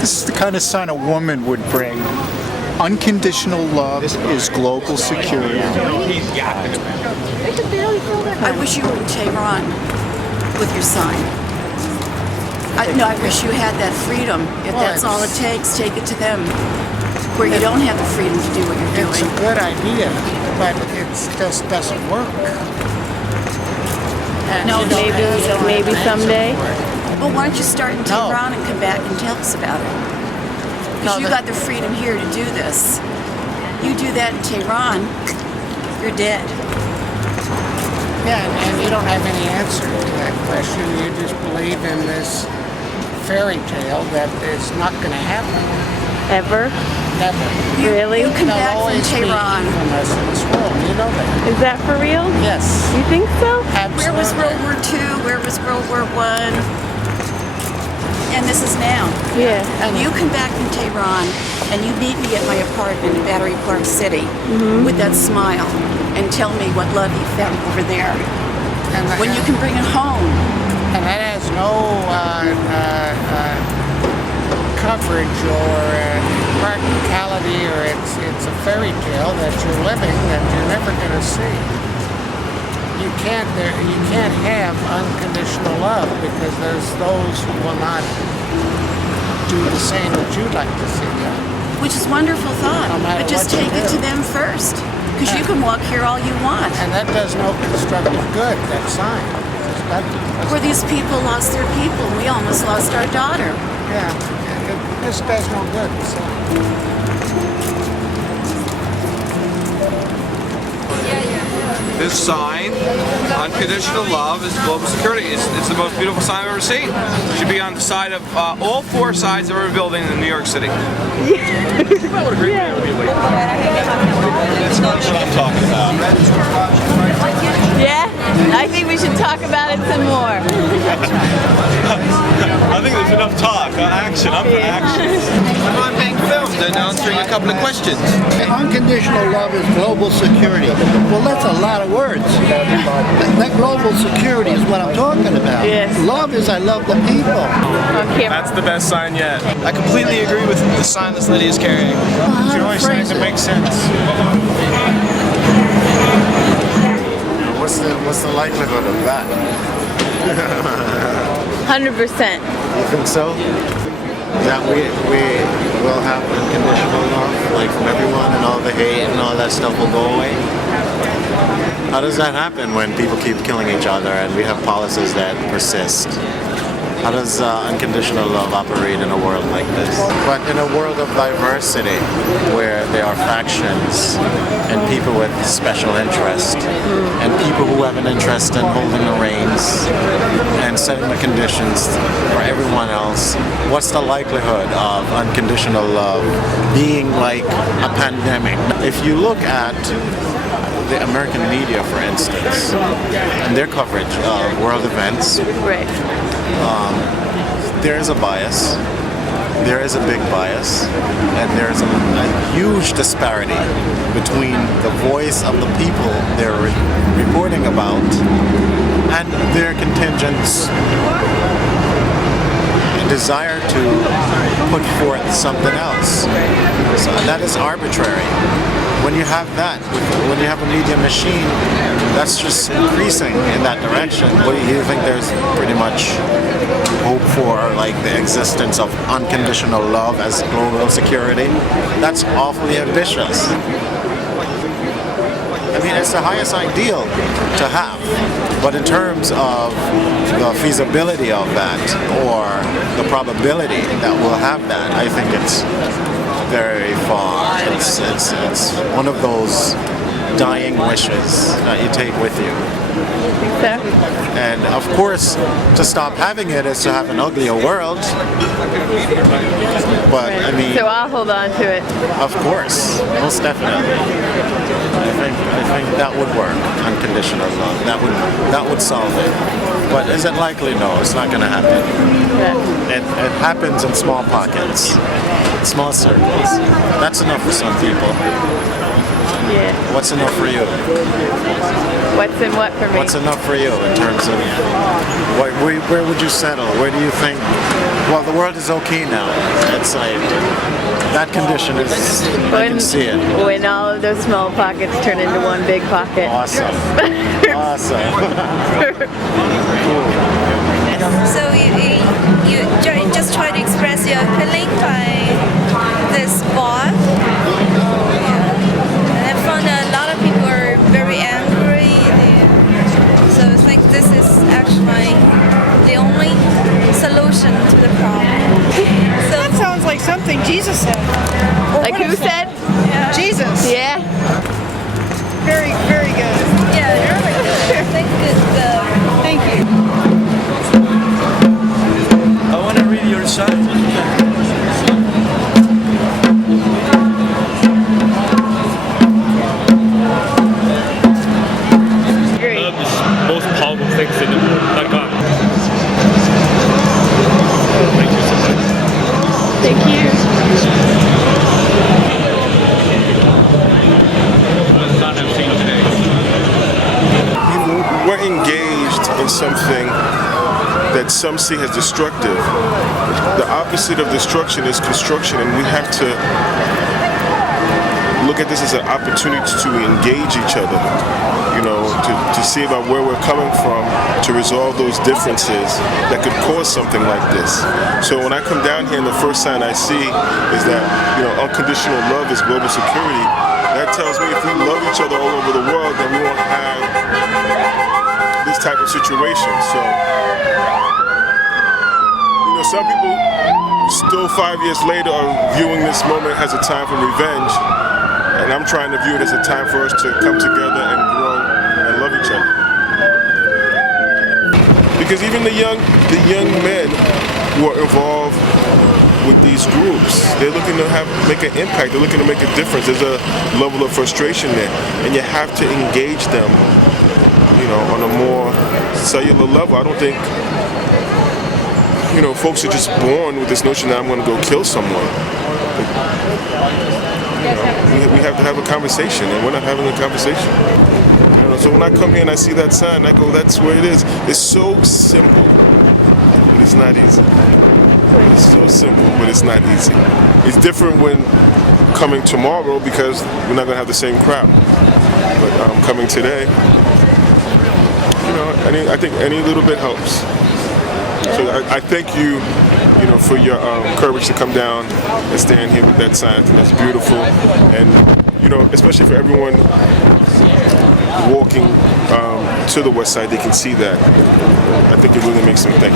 This is the kind of sign a woman would bring. Unconditional love is global security. I wish you were in Tehran with your sign. I wish you had that freedom. If that's all it takes, take it to them. Where you don't have the freedom to do what you're doing. It's a good idea, but it just doesn't work. And No, Maybe someday. Well, why don't you start in Tehran and come back and tell us about it? Because you got the freedom here to do this. You do that in Tehran, you're dead. Yeah, and you don't have any answer to that question. You just believe in this fairy tale that it's not going to happen. Ever? Never. Really? You come There'll back from always be Tehran. evilness in this world. You know that. Is that for real? Yes. You think so? Absolutely. Where was World War II? Where was World War I? And this is now. Yeah. And you come back from Tehran and you meet me at my apartment in Battery Park City with that smile and tell me what love you found over there. When you can bring it home. And that has no coverage or practicality, or it's a fairy tale that you're living that you're never going to see. You can't have unconditional love because there's those who will not do the same that you'd like to see done. Which is a wonderful thought. No matter But just what you take it do. to them first. Because you can walk here all you want. And that does no constructive good, that sign. Where these people lost their people. We almost lost our daughter. Yeah, this does no good. So. This sign, Unconditional Love, is global security. It's the most beautiful sign I've ever seen. It should be on the side of all four sides of every building in New York City. That's what I'm talking about. Yeah? I think we should talk about it some more. I think there's enough talk. Action. I'm for action. I'm being filmed and answering a couple of questions. Unconditional love is global security. Well, that's a lot of words. That global security is what I'm talking about. Yes. Love is I love the people. Okay. That's the best sign yet. I completely agree with the sign this lady is carrying. It's the only sign that makes sense. What's the likelihood of that? 100%. You think so? That we will have unconditional love, like from everyone, and all the hate and all that stuff will go away? How does that happen when people keep killing each other and we have policies that persist? How does unconditional love operate in a world like this? But in a world of diversity, where there are factions and people with special interest, and people who have an interest in holding the reins and setting the conditions for everyone else, what's the likelihood of unconditional love being like a pandemic? If you look at the American media, for instance, and their coverage of world events, Right. there is a bias. There is a big bias, and there's a huge disparity between the voice of the people they're reporting about and their contingent's desire to put forth something else. So that is arbitrary. When you have that, when you have a media machine that's just increasing in that direction, what do you think there's pretty much hope for, like the existence of unconditional love as global security? That's awfully ambitious. I mean, it's the highest ideal to have, but in terms of the feasibility of that or the probability that we'll have that, I think it's very far. It's one of those dying wishes that you take with you. So, And of course, to stop having it is to have an uglier world. But I mean, so I'll hold on to it. of course, most definitely. I think that would work. Unconditional love. That would solve it. But is it likely? No, it's not going to happen. Yeah. It happens in small pockets, small circles. That's enough for some people. Yeah. What's enough for you? What's in what for me? What's enough for you in terms of where would you settle? Where do you think? Well, the world is okay now. It's like that condition is. I can see it. When all of those small pockets turn into one big pocket. Awesome. Awesome. So you just try to express your feeling by this ball. And I found that a lot of people are very angry. So I think this is actually the only solution to the problem. So That sounds like something Jesus said. Or Like would who have said? Jesus. Yeah. Very, very good. yeah, I think Thank you. I want to read your sign. Great. Love is the most powerful things in the world. Like God. Thank you so much. Thank you. Son I've seen today. We're engaged in something that some see as destructive. The opposite of destruction is construction, and we have to look at this as an opportunity to engage each other, to see about where we're coming from, to resolve those differences that could cause something like this. So when I come down here and the first sign I see is that, unconditional love is global security, that tells me if we love each other all over the world, then we won't have this type of situation. So, some people still 5 years later are viewing this moment as a time for revenge, and I'm trying to view it as a time for us to come together and grow and love each other. Because even the young men who are involved with these groups, they're looking to make an impact. They're looking to make a difference. There's a level of frustration there, and you have to engage them, on a more cellular level. I don't think. Folks are just born with this notion that I'm going to go kill someone. We have to have a conversation, and we're not having a conversation. So when I come here and I see that sign, I go, that's where it is. It's so simple, but it's not easy. It's so simple, but it's not easy. It's different when coming tomorrow because we're not going to have the same crowd. But coming today, I think any little bit helps. So I thank you, for your courage to come down and stand here with that sign. I think that's beautiful, and especially for everyone walking to the west side, they can see that. I think it really makes them think.